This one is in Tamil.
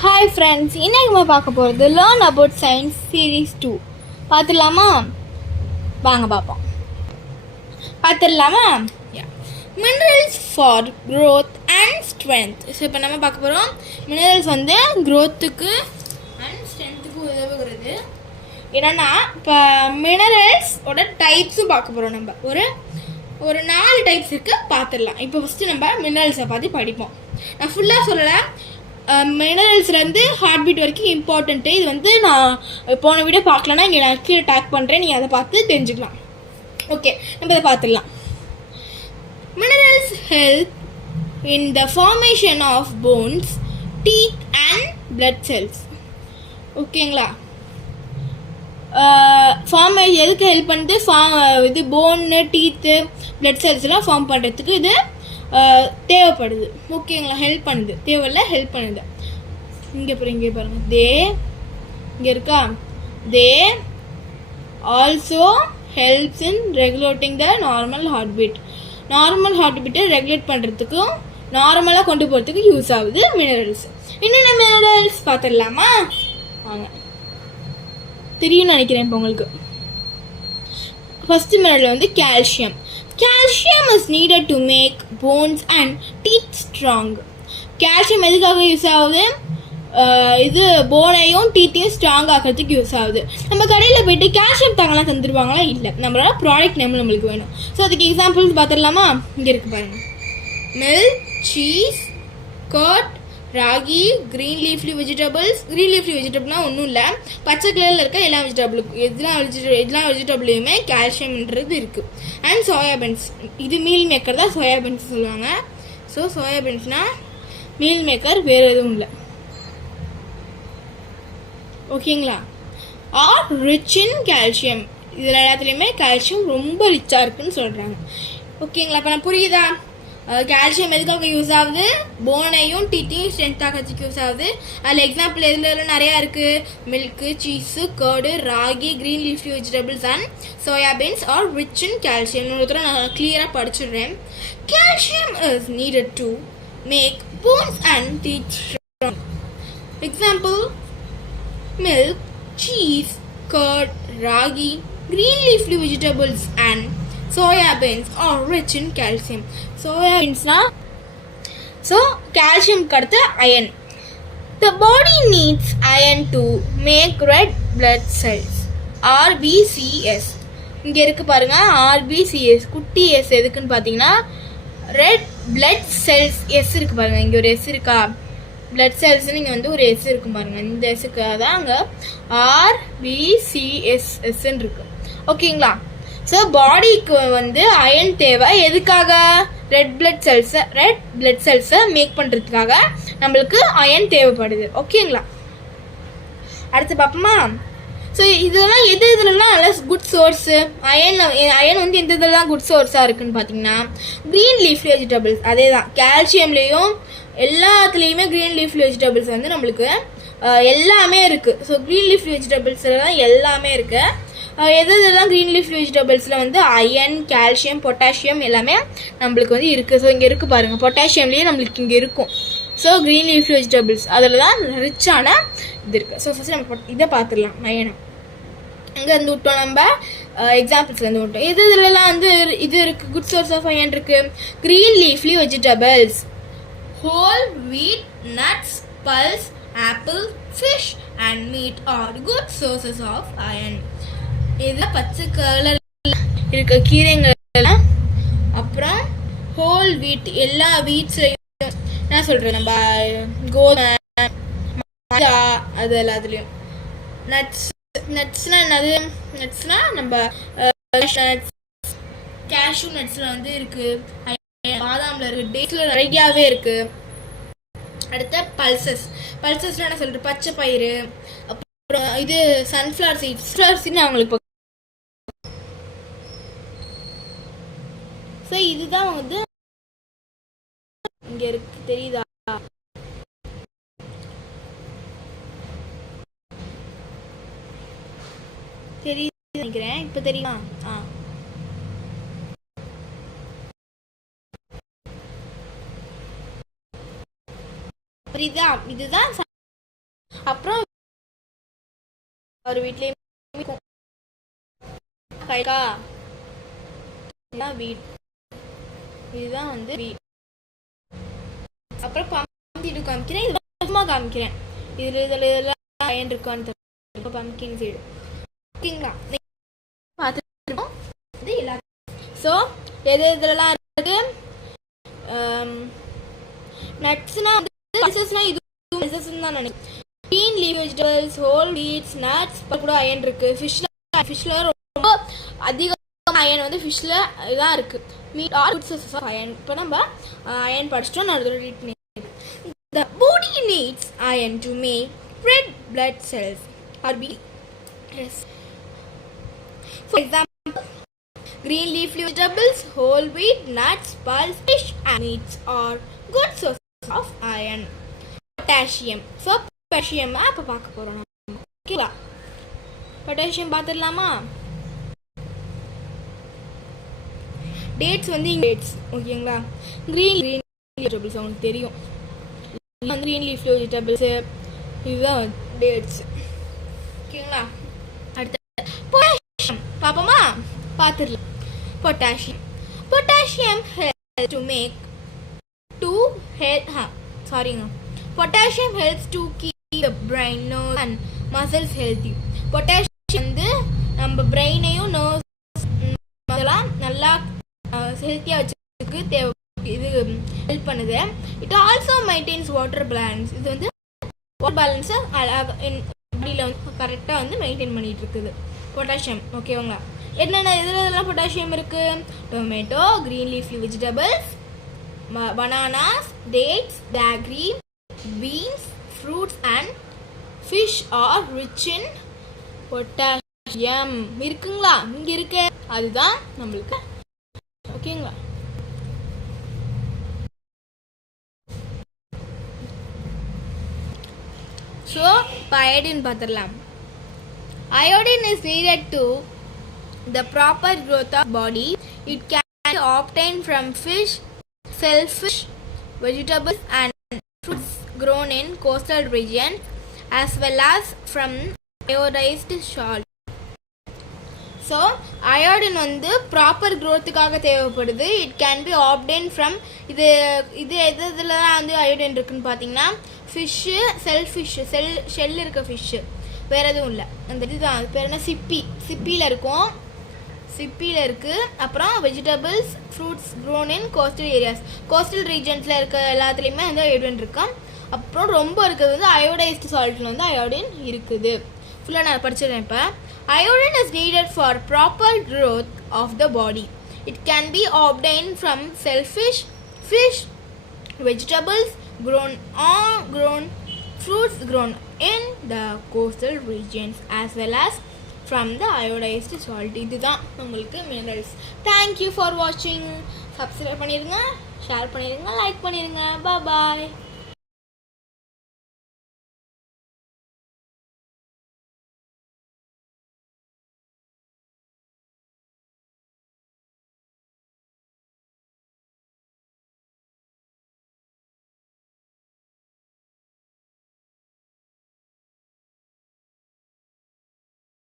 ஹாய் ஃப்ரெண்ட்ஸ், இன்னைக்கு நம்ம பார்க்க போகிறது லேர்ன் அபவுட் சயின்ஸ் சீரீஸ் 2 பார்த்துடலாமா? வாங்க பார்ப்போம். பார்த்துடலாமா? Minerals for growth and strength. So இப்போ நம்ம பார்க்க போகிறோம் மினரல்ஸ் வந்து க்ரோத்துக்கு அண்ட் ஸ்ட்ரென்த்துக்கு உதவுகிறது. என்னென்னா இப்போ மினரல்ஸோட டைப்ஸும் பார்க்க போகிறோம். நம்ம ஒரு 4 டைப்ஸ் இருக்குது, பார்த்துடலாம். இப்போ ஃபஸ்ட்டு நம்ம மினரல்ஸை பார்த்து படிப்போம். நான் ஃபுல்லாக சொல்லலை. மினரல்ஸ்லேருந்து ஹார்ட் பீட் வரைக்கும் இம்பார்ட்டண்ட்டு. இது வந்து நான் போன வீடியோ பார்க்கலன்னா இங்கே நான் கீழே டேக் பண்ணுறேன், நீங்கள் அதை பார்த்து தெரிஞ்சுக்கலாம். ஓகே, நம்ம அதை பார்த்துடலாம். Minerals help in the formation of bones, teeth and blood cells. ஓகேங்களா? எதுக்கு ஹெல்ப் பண்ணுது? இது போன்னு, டீத்து, பிளட் செல்ஸ்லாம் ஃபார்ம் பண்ணுறதுக்கு இது தேவைப்படுது. ஓகேங்களா? ஹெல்ப் பண்ணுது, தேவையில்ல, ஹெல்ப் பண்ணுது. இங்கே பாருங்க, இங்கே இருக்கா? They also helps in regulating the normal heartbeat. Normal heart பீட்டை ரெகுலேட் பண்ணுறதுக்கும் நார்மலாக கொண்டு போகிறதுக்கு யூஸ் ஆகுது மினரல்ஸ். என்னென்ன மினரல்ஸ் பார்த்துடலாமா? வாங்க, தெரியும்னு நினைக்கிறேன் இப்போ உங்களுக்கு. ஃபர்ஸ்ட் மினரல் வந்து calcium. Calcium is needed to make bones and teeth strong. Calcium எதுக்காக யூஸ் ஆகுது? இது போனையும் டீத்தையும் ஸ்ட்ராங் ஆகிறதுக்கு யூஸ் ஆகுது. நம்ம கடையில் போயிட்டு கால்சியம் தாங்கலாம் தந்துடுவாங்களா? இல்லை, நம்மளோட ப்ராடக்ட் நேம் நம்மளுக்கு வேணும். ஸோ அதுக்கு எக்ஸாம்பிள்ஸ் பார்த்துடலாமா? இங்கே இருக்குது பாருங்கள். Milk, cheese, curd, ragi, green leafy vegetables. Green leafy வெஜிடபிள்னால் ஒன்றும் இல்லை, பச்சை கலரில் இருக்க எல்லா வெஜிடபிளுக்கும் எல்லா வெஜிடபிள்லையுமே கால்சியம்ன்றது இருக்குது. அண்ட் சோயாபீன்ஸ், இது மீல் மேக்கர் தான் சோயாபீன்ஸ் சொல்லுவாங்க. ஸோ சோயாபீன்ஸ்னால் மீல் மேக்கர், வேறு எதுவும் இல்லை. ஓகேங்களா? Are rich in calcium. இதில் எல்லாத்துலேயுமே கால்சியம் ரொம்ப ரிச்சாக இருக்குன்னு சொல்கிறாங்க. ஓகேங்களா? இப்போ நான் புரியுதா? கால்சியம் எதுக்காக யூஸ் ஆகுது? போனையும் டீத்தையும் ஸ்ட்ரென்த் ஆகிறதுக்கு யூஸ் ஆகுது. அதில் எக்ஸாம்பிள் எதுல நிறையா இருக்குது. Milk, cheese, curd, ragi, green leafy vegetables and soyabeans are rich in calcium. ஒருத்தர நான் கிளியராக படிச்சுடுறேன். Calcium is needed to make bones and teeth strong. Example: milk, cheese, curd, ragi, green leafy vegetables and soya beans are rich in calcium. Soya beans na so calcium kadutha iron. The body needs iron to make red blood cells, RBCS. இங்க இருக்கு பாருங்க, RBCS. குட்டி S எதுக்குன்னு பாத்தீங்கன்னா ரெட் பிளட் செல்ஸ். S இருக்கு பாருங்க, இங்க ஒரு S இருக்கா? பிளட் செல்ஸ் இங்கே வந்து ஒரு எஸ் இருக்கும் பாருங்க, இந்த எஸ்ஸுக்கு தான் அங்கே RBCSன்னு இருக்கு. ஓகேங்களா? ஸோ பாடிக்கு வந்து அயன் தேவை. எதுக்காக? ரெட் பிளட் செல்ஸை மேக் பண்ணுறதுக்காக நம்மளுக்கு அயன் தேவைப்படுது. ஓகேங்களா? அடுத்து பார்ப்போமா? ஸோ இதெல்லாம் இதுலலாம் நல்ல குட் சோர்ஸு. அயன் வந்து எந்த இதெல்லாம் குட் சோர்ஸாக இருக்குன்னு பார்த்தீங்கன்னா க்ரீன் லீஃப் வெஜிடபிள்ஸ். அதே தான், கால்சியம்லேயும் எல்லாத்துலேயுமே க்ரீன் லீஃப் வெஜிடபிள்ஸ் வந்து நம்மளுக்கு எல்லாமே இருக்குது. ஸோ க்ரீன் லீஃப் வெஜிடபிள்ஸில் தான் எல்லாமே இருக்குது. இதெல்லாம் க்ரீன் லீஃப் வெஜிடபிள்ஸில் வந்து அயன், கால்சியம், பொட்டாசியம் எல்லாமே நம்மளுக்கு வந்து இருக்குது. ஸோ இங்கே இருக்குது பாருங்கள், பொட்டாசியம்லேயே நம்மளுக்கு இங்கே இருக்கும். ஸோ க்ரீன் லீஃப் வெஜிடபிள்ஸ் அதில் தான் ரிச்சான இது இருக்குது. ஸோ ஃபஸ்ட்டு நம்ம இதை பார்த்துடலாம். அயனம் இங்கே இருந்து விட்டோம், நம்ம எக்ஸாம்பிள்ஸ்லேருந்து விட்டோம். இதுலலாம் வந்து இது இருக்குது, குட் சோர்ஸ் ஆஃப் அயன் இருக்குது. Green leafy vegetables, whole wheat, nuts, pulse, apple, fish and meat are good sources of iron. இது பச்சை கலர் இருக்க கீரைகள். அப்புறம் ஹோல் வீட், எல்லா வீட்ஸ்லையும் என்ன சொல்கிறேன் நம்ம, கோதுமை, அது எல்லாத்துலேயும். நட்ஸ்னால் என்னது? நட்ஸ்னால் நம்ம கேஷ்யூ நட்ஸில் வந்து இருக்குது, பாதாமில் இருக்குது, டேட்ஸில் நிறையாவே இருக்குது. அடுத்த பல்சஸ்ல என்ன சொல்கிறது? பச்சை பயிறு. அப்புறம் இது சன்ஃப்ளவர் சீட்ஸ் அவங்களுக்கு. ஸோ இதுதான் வந்து இங்கே இருக்கு, தெரியுதா? தெரியுது நினைக்கிறேன், இப்போ தெரியுமா? புரியுதா? இதுதான் அப்புறம் ஒரு வீட்லேயும் வீடு, இதுதான் வந்து வீடு. அப்புறம் பம்கின் காமிக்கிறேன், இது சும்மா காமிக்கிறேன். இதில் அயன் இருக்கான்னு பம்கின் சைடு. ஓகேங்களா, பார்த்துருக்கோம். இது எல்லாரும் ஸோ இதெல்லாம் இருக்கு. நட்ஸ்னா வந்து பல்சஸ்னால் இது பல்சஸ்ன்னு தான் நினைக்கிறேன். Green leaf vegetables, whole wheats, nuts கூட அயன் இருக்கு. ஃபிஷ்ல ரொம்ப அதிகமாக அயன் வந்து ஃபிஷ்ல இதான் இருக்கு. Meat are good sources of iron. இப்போ நம்ம அயன் படிச்சிட்டோம். நான் அதோட ரீட் பண்ணிக்கிறேன். The body needs iron to make red blood cells or be yes. For example, green leaf vegetables, whole wheat, nuts, pulse, fish and meats are good sources of iron. Potassium. So potassium அப்ப பார்க்க போறோம். ஓகேவா? potassium பார்த்துடலாமா? டேட்ஸ் வந்து டேட்ஸ் ஓகேங்களா. green vegetables உங்களுக்கு தெரியும். green leaf vegetables இதுதான் டேட்ஸ் ஓகேங்களா. அடுத்து பொட்டாசியம் பாப்போமா? பார்த்துடலாம். Potassium helps to make potassium helps to keep the brain, nerves and muscles healthy. Potassium வந்து நம்ம பிரெயினையும் நர்வ்ஸ் அதெல்லாம் நல்லா ஹெல்த்தியாக வச்சுருக்கு தேவை. இது ஹெல்ப் பண்ணுது. It also maintenance water balance. இது வந்து வாட்டர் பேலன்ஸை பாடியில் வந்து கரெக்டாக வந்து மெயின்டைன் பண்ணிட்டு இருக்குது பொட்டாசியம். ஓகேங்களா. என்னென்ன இதெல்லாம் பொட்டாசியம் இருக்கு? Tomato, green leafy vegetables, bananas, dates, jaggery, beans, fruits and fish are rich in potassium. இருக்குங்களா? இங்கே இருக்கு. அதுதான் நம்மளுக்கு ஓகேங்களா. ஸோ இப்போ அயோடின் பார்த்துடலாம். Iodine is needed to the proper growth of body. It can be obtained from fish, shellfish, vegetables and fruits grown in coastal regions as well as from iodized salt. So iodine வந்து ப்ராப்பர் க்ரோத்துக்காக தேவைப்படுது. It can be obtain from இது இதெல்லாம் வந்து அயோடின் இருக்குன்னு பார்த்தீங்கன்னா ஃபிஷ்ஷு, ஷெல் இருக்க ஃபிஷ்ஷு, வேறு எதுவும் இல்லை. அந்த இதுதான் அது பேர் என்ன, சிப்பியில் இருக்கும். சிப்பியில் இருக்குது. அப்புறம் vegetables, fruits grown in coastal areas, coastal ரீஜன்ஸில் இருக்க எல்லாத்துலேயுமே வந்து அயோடின் இருக்கும். அப்புறம் ரொம்ப இருக்கிறது வந்து அயோடைஸ்டு சால்ட்டில் வந்து அயோடின் இருக்குது. ஃபுல்லாக நான் படிச்சிடுறேன். இப்போ iodine is needed for proper growth of the body. It can be obtained from shellfish, fish, vegetables fruits grown in the coastal regions as well as from the iodized salt. இதுதான் உங்களுக்கு minerals. Thank you for watching. Subscribe பண்ணிடுங்க, ஷேர் பண்ணிடுங்க, லைக் பண்ணிடுங்க. Bye bye.